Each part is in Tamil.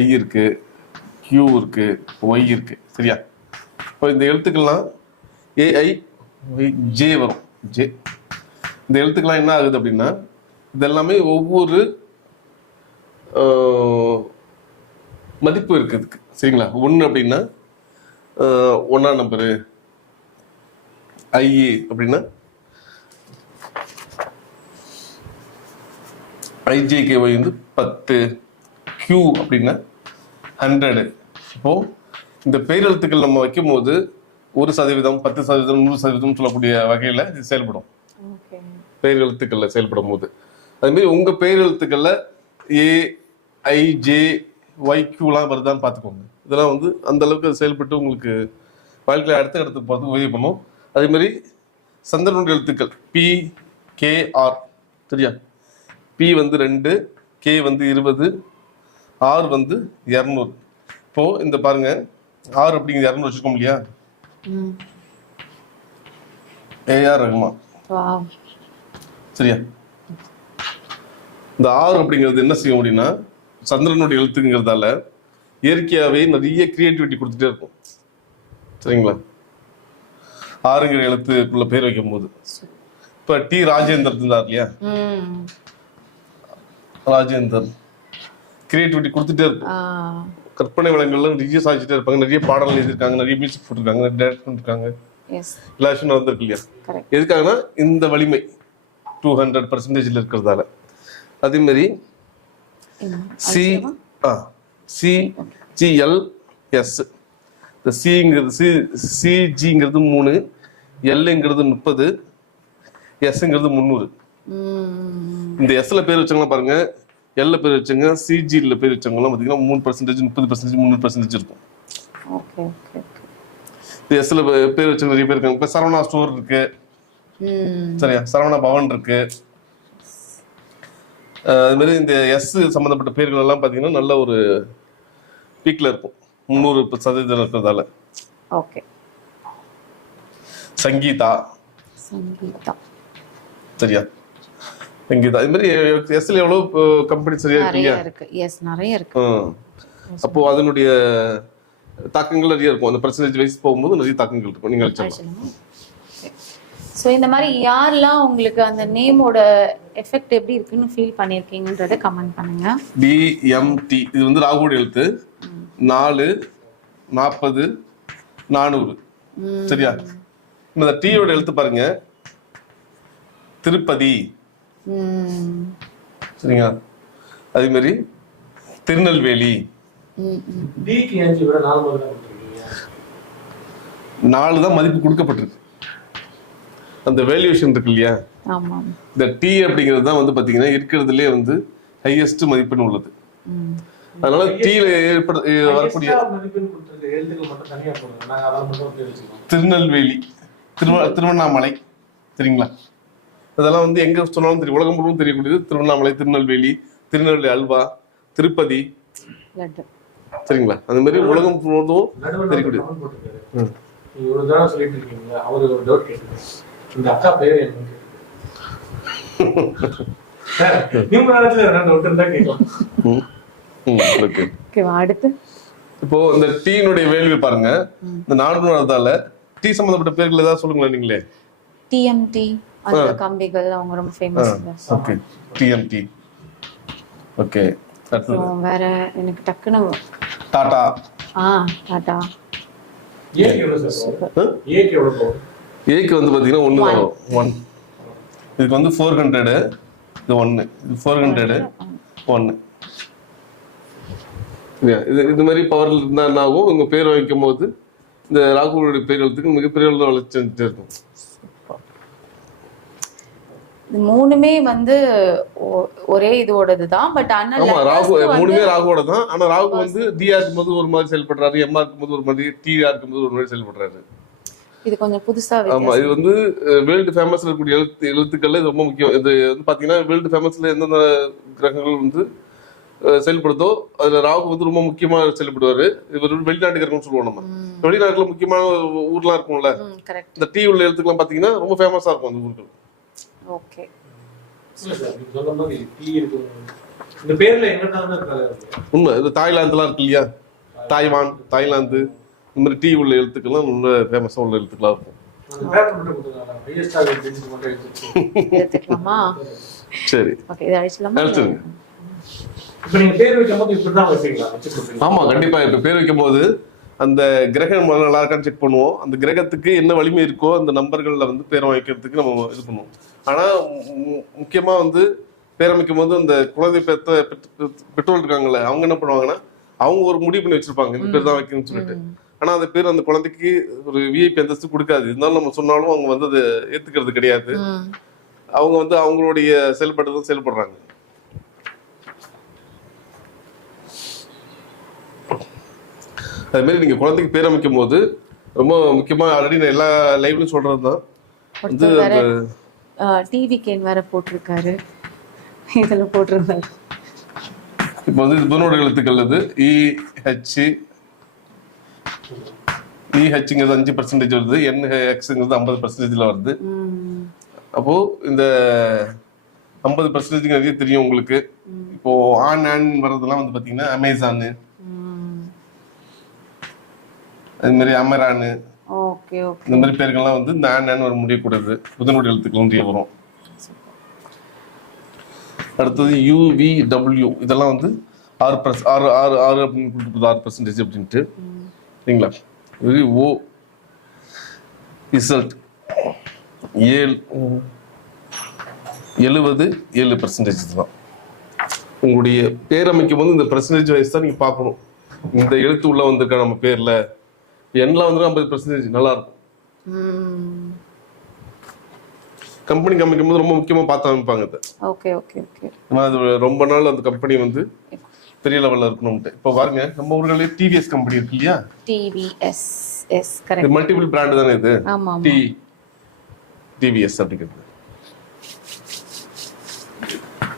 ஐ இருக்கு, கியூ இருக்கு, ஒய் இருக்கு. சரியா? இப்போ இந்த எழுத்துக்கள்லாம் ஏஐ ஜே வரும். ஜே இந்த எழுத்துக்கெல்லாம் என்ன ஆகுது அப்படின்னா இதெல்லாமே ஒவ்வொரு மதிப்பு இருக்கு இதுக்கு. சரிங்களா? 1 அப்படின்னா 1ஆம் நம்பரு, ஐஏ அப்படின்னா ஐஜேகேஒய் வந்து 10, கியூ அப்படின்னா 100. இப்போ இந்த பேரெழுத்துக்கள் நம்ம வைக்கும் போது 1%, 10%, 100% சொல்லக்கூடிய வகையில இது செயல்படும். பேரெழுத்துக்கள்ல செயல்படும் போது அது மாதிரி உங்க பேரெழுத்துக்கள்ல AIJYQலாம் வருதான்னு பார்த்துக்கோங்க. இதெல்லாம் வந்து அந்த அளவுக்கு செயல்பட்டு உங்களுக்கு வாழ்க்கையில அடுத்த இடத்துக்கு போகிறதுக்கு உதவி பண்ணும். அதே மாதிரி சந்திரனுடைய எழுத்துக்கள் PKR. சரியா? P வந்து 2, K வந்து 20, R வந்து 200. இப்போ இந்த பாருங்க, R அப்படிங்கிறது 200 வச்சுக்கோம் இல்லையா? AR ரஹ்மான். சரியா? இந்த R அப்படிங்கிறது என்ன செய்ய முடியும்னா சந்திரனுடைய எழுத்துங்கிறதால இயற்கையாவே நிறைய கிரியேட்டிவிட்டி கொடுத்துட்டே இருக்கும். சரிங்களா? ஆறுங்கிற எழுத்துக்குள்ள பேர் வைக்கும் போது இப்ப டி ராஜேந்தர் இருந்தார் இல்லையா? ராஜேந்தர் கிரியேட்டிவிட்டி கொடுத்துட்டே இருக்கும். கற்பனை வளங்கள்ல நிறைய சாதிச்சுட்டே இருப்பாங்க. நிறைய பாடல் எழுதியிருக்காங்க, நிறைய மியூசிக் போட்டிருக்காங்க, நிறைய டைரக்ட் பண்ணிருக்காங்க. எல்லா விஷயம் நடந்திருக்கு இல்லையா? எதுக்காகனா இந்த வலிமை 200% இருக்கிறதால. அதே மாதிரி CGLS. இந்த CGங்கிறது 3, Lங்கிறது 30, Sங்கிறது 300. இந்த Sல பேர் வச்சவங்களாம் பாருங்க, Lல பேர் வச்சவங்க, CGல பேர் வச்சவங்கலாம் பார்த்தீங்கன்னா 3%, 30%, 300% இருக்கும். இந்த Sல பேர் வச்சவங்க நிறைய பேர் இருக்காங்க. இப்போ சரவணா ஸ்டோர் இருக்கு. சரியா? சரவணா பவன் இருக்கு. அது மாதிரி இந்த S சம்பந்தப்பட்ட பேர்கள் எல்லாம் பார்த்தீங்கன்னா நல்ல ஒரு பீக்ல இருக்கும், 300% இருக்கிறதால. சங்கீதா. சரியா? சங்கீதா. இது மாதிரி எஸ்ல எவ்வளவு கம்பெனி சரியா இருக்கு? நிறைய இருக்கு. அப்போ அதனுடைய தாக்கங்கள் நிறைய இருக்கும். அந்த பெர்சன்டேஜ் வைஸ் போகும்போது நிறைய தாக்கங்கள் இருக்கும். நீங்க வச்சுக்கலாம். ஸோ இந்த மாதிரி யாரெல்லாம் உங்களுக்கு அந்த நேமோட எஃபெக்ட் எப்படி இருக்குன்னு ஃபீல் பண்ணியிருக்கீங்கன்றத கமெண்ட் பண்ணுங்க. DMT இது வந்து ராகுவோட எழுத்து. 4, 40, 400. சரியா? இந்த டீயோட எழுத்து பாருங்க, திருப்பதி. சரிங்களா? அதே மாதிரி திருநெல்வேலி. 4 தான் மதிப்பு கொடுக்கப்பட்டிருக்கு. அந்த வேல்யூஷன் இருக்கு இல்லையா? இந்த டி அப்படிங்கிறது தான் வந்து பாத்தீங்கன்னா இருக்கிறதுலே வந்து ஹையஸ்ட் மதிப்பெண் உள்ளது. அதனால டீல வரக்கூடிய திருநெல்வேலி, திருவண்ணாமலை. சரிங்களா? அதெல்லாம் வந்து எங்க சொன்னாலும் தெரியும், உலகம் முழுவதும் தெரியக்கூடியது. திருவண்ணாமலை, திருநெல்வேலி, திருநெல்வேலி அல்வா, திருப்பதி. சரிங்களா? அந்த மாதிரி உலகம் முழுவதும் தெரியக்கூடியது. ஒரு தடவை சொல்லிட்டு இருக்கீங்க, அவரு ஒரு டவுட் கேட்குறேன், இந்த அக்கா பேர் என்ன? அடுத்து இப்போ இந்த டீனுடைய வேல்யூ பாருங்க. இந்த 400 டீ சம்பந்தப்பட்ட பேர்கள் ஏதாவது சொல்லுங்களேன் நீங்களே. TMT அந்த கம்பிகள் அவங்க ரொம்ப ஃபேமஸ். Okay, TMT. ஓகே, வேற எனக்கு டக்குனு டாடா. டாடா. ஏக்கு வந்து பாத்தீங்கன்னா 1 வரும். 1 இதுக்கு வந்து 400. இது 1, இது 400, 1. இது மாதிரி பவர்ல இருந்தா என்ன ஆகும்? உங்க பேர் வைக்கும் போது இந்த ராகுவோட பேர் எழுத்துக்கு மிகப்பெரிய வளர்ச்சி இருக்கும். மூணுமே வந்து ஒரே இதோடது தான். பட் ஆமா, ராகு மூணுமே ராகுவோட தான். ஆனா ராகு வந்து டிஆ இருக்கும்போது ஒரு மாதிரி செயல்படுறாரு, எம்ஆ இருக்கும்போது ஒரு மாதிரி, டிஆ இருக்கும்போது ஒரு மாதிரி செயல்படுறாரு. இது கொஞ்சம் புதுசா. ஆமா, இது வந்து வேர்ல்டு ஃபேமஸ்ல இருக்கக்கூடிய எழுத்துக்கள்ல இது ரொம்ப முக்கியம். இது வந்து பாத்தீங்கன்னா வேர்ல்டு ஃபேமஸ்ல எந்தெந்த கிரகங்கள் வந்து செயல்படுதோ அதுல ராகு வந்து ரொம்ப முக்கியமா செயல்படுவாரு. இவர் வெளிநாட்டு கிரகம்னு சொல்லுவோம். நம்ம வெளிநாட்டுல முக்கியமான ஊர்லாம் இருக்கும்ல, இந்த டீ உள்ள எழுத்துக்கெல்லாம் பாத்தீங்கன்னா ரொம்ப ஃபேமஸா இருக்கும் அந்த ஊர்கள். ஓகே, இல்ல சார், நீங்க சொன்ன மாதிரி டீ இருக்கு. இந்த பேர்ல என்னென்ன இருக்காது? உண்மை. இது தாய்லாந்துலாம் இருக்கு இல்லையா, தாய்வான், தாய்லாந்து, இந்த மாதிரி டீ உள்ள எழுத்துக்கள்லாம் உள்ள ஃபேமஸாக உள்ள எழுத்துக்களாக இருக்கும். அந்த பேப்பர் மட்டும் கொடுத்துருக்காங்க. ஹையஸ்டா ரேட்டிங்ஸ் மட்டும் எடுத்துச்சு. எடுத்துக்கலாமா? சரி, ஓகே, இதை அழிச்சலாமா? அழிச்சிருங்க. இப்போ நீங்க பேர் வைக்கும்போது இப்படிதான் வைப்பீங்களா? வச்சு கொடுப்பீங்களா? ஆமா, கண்டிப்பா. இப்ப பேர் வைக்கும் போது அந்த கிரகம் நல்லா இருக்கான்னு செக் பண்ணுவோம். அந்த கிரகத்துக்கு என்ன வலிமை இருக்கோ அந்த நம்பர்கள்ல வந்து பேரை வைக்கிறதுக்கு நம்ம இது பண்ணுவோம். ஆனா முக்கியமா வந்து பேர் அமைக்கும் போது அந்த குழந்தை பெற்றோர் இருக்காங்கல்ல, அவங்க என்ன பண்ணுவாங்கன்னா அவங்க ஒரு முடிவு பண்ணி வச்சிருப்பாங்க இந்த பேர் தான் வைக்கணும்னு சொல்லிட்டு. ஆனா அந்த பேர் அந்த குழந்தைக்கு ஒரு விஐபி அந்தஸ்து கொடுக்காது. இருந்தாலும் நம்ம சொன்னாலும் அவங்க வந்து அதை ஏத்துக்கிறது கிடையாது. அவங்க வந்து அவங்களுடைய செயல்பாடு செயல்படுறாங்க. அது மாதிரி நீங்க குழந்தைக்கு பேர் அமைக்கும் போது ரொம்ப முக்கியமா, ஆல்ரெடி நான் எல்லா லைவ்லயும் சொல்றதுதான் வந்து டிவி கேன் வேற போட்டிருக்காரு, இதுல போட்டிருந்தாரு. இப்போ வந்து இது புனோட எழுத்துக்கள். இது EHங்கிறது 5% வருது, NHங்கிறது 50% வருது. அப்போ இந்த 50% நிறைய தெரியும் உங்களுக்கு. இப்போ ஆன் வர்றதெல்லாம் வந்து பாத்தீங்கன்னா அமேசானு, அது மாதிரி அமரானு, இந்த மாதிரி பேர்கள்லாம் வந்து இந்த ஆன் வர முடியக்கூடாது. புதனுடைய எழுத்துக்கள் நிறைய வரும். அடுத்தது UVW, இதெல்லாம் வந்து 6 அப்படின்னு கொடுக்குறது, 6% அப்படின்ட்டு. சரிங்களா? இது O ரிசல்ட் 77% தான். உங்களுடைய பேர் அமைக்கும் போது இந்த பெர்சன்டேஜ் வைஸ் தான் நீங்க பார்க்கணும். இந்த எழுத்து உள்ள வந்திருக்கா நம்ம பேர்ல, எண்ணில் வந்து 50% நல்லா இருக்கும். கம்பெனி அமைக்கும் போது ரொம்ப முக்கியமா பார்த்து அமைப்பாங்க அதை. Okay okay okay. ஏன்னா அது ரொம்ப நாள் அந்த கம்பெனி வந்து பெரிய லெவல்ல இருக்கணும்ட்டு. இப்போ பாருங்க, நம்ம ஊர்களே டிவிஎஸ் கம்பெனி இருக்கு இல்லையா, TVS, எஸ் கரெக்ட். இது மல்டிபிள் பிராண்ட் தானே இது. ஆமா டிவிஎஸ் அப்படிங்கிறது.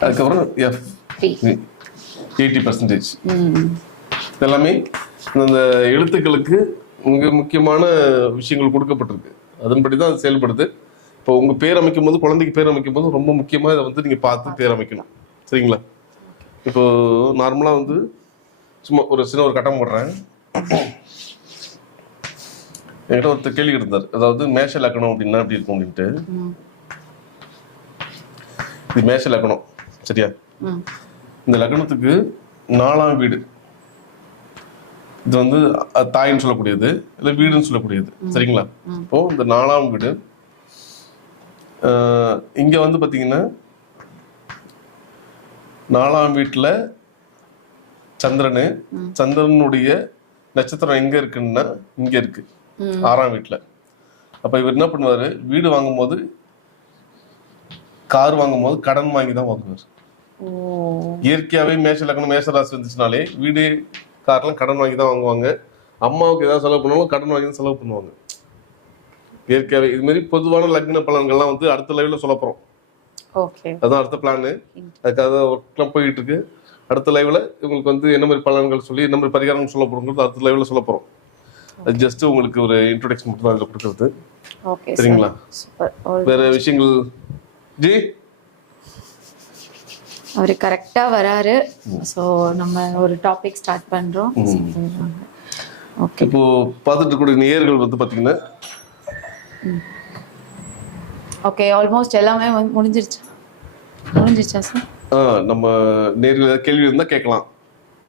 அதுக்கப்புறம் FP 80%. எல்லாமே அந்த எழுத்துக்களுக்கு மிக முக்கியமான விஷயங்கள் கொடுக்கப்பட்டிருக்கு. அதன்படி தான் அது செயல்படுது. இப்போ உங்க பேர் அமைக்கும் போது, குழந்தைக்கு பேர் அமைக்கும் போது ரொம்ப முக்கியமா இதை வந்து நீங்க பார்த்து பேர் அமைக்கணும். சரிங்களா? இப்போ நார்மலா வந்து சும்மா ஒரு சின்ன ஒரு கட்டம் போடுறேன். என்கிட்ட ஒருத்தர் கேள்வி இருந்தார், அதாவது மேஷ லக்கணம் அப்படின்னா எப்படி இருக்கும் அப்படின்ட்டு. இது மேஷ லக்கணம், சரியா? இந்த லக்கணத்துக்கு 4ஆம் வீடு, இது வந்து தாயின்னு சொல்லக்கூடியது, இல்லை வீடுன்னு சொல்லக்கூடியது. சரிங்களா? இப்போ இந்த 4ஆம் வீடு இங்க வந்து பாத்தீங்கன்னா 4ஆம் வீட்டுல சந்திரனுடைய நட்சத்திரம் எங்க இருக்குன்னா இங்க இருக்கு, 6ஆம் வீட்டுல. அப்ப இவர் என்ன பண்ணுவாரு, வீடு வாங்கும் போது, கார் வாங்கும் போது கடன் வாங்கி தான் வாங்குவார். இயற்கையாவே மேஷ லக்னம் மேஷ ராசி வந்துச்சுனாலே வீடு கார்லாம் கடன் வாங்கி தான் வாங்குவாங்க. அம்மாவுக்கு ஏதாவது செலவு பண்ணாலும் கடன் வாங்கி தான் செலவு பண்ணுவாங்க. இயற்கையாவே இது மாதிரி பொதுவான லக்ன பலன்கள்லாம் வந்து அடுத்த லைவ்ல சொல்ல போறோம். அதான் அடுத்த பிளான். அதுக்காக ஒர்க்லாம் போயிட்டு இருக்கு. அடுத்த லைவ்ல உங்களுக்கு வந்து என்ன மாதிரி பலன்கள் சொல்லி என்ன மாதிரி பரிகாரம் சொல்ல போறோங்கிறது அடுத்த லைவ்ல சொல்ல போறோம். அது ஜஸ்ட் உங்களுக்கு ஒரு இன்ட்ரோடக்ஷன் மட்டும் தான் அதில் கொடுக்குறது. சரிங்களா? வேற விஷயங்கள் ஜி அவரு கரெக்டா வராரு. சோ நம்ம ஒரு டாபிக் ஸ்டார்ட் பண்றோம். ஓகே, இப்போ பார்த்துட்டு இருக்கக்கூடிய நேயர்கள் வந்து பாத்தீங்கன்னா ஓகே, ஆல்மோஸ்ட் எல்லாமே முடிஞ்சிருச்சா சார்? நம்ம நேரில் கேள்வி இருந்தா கேட்கலாம்.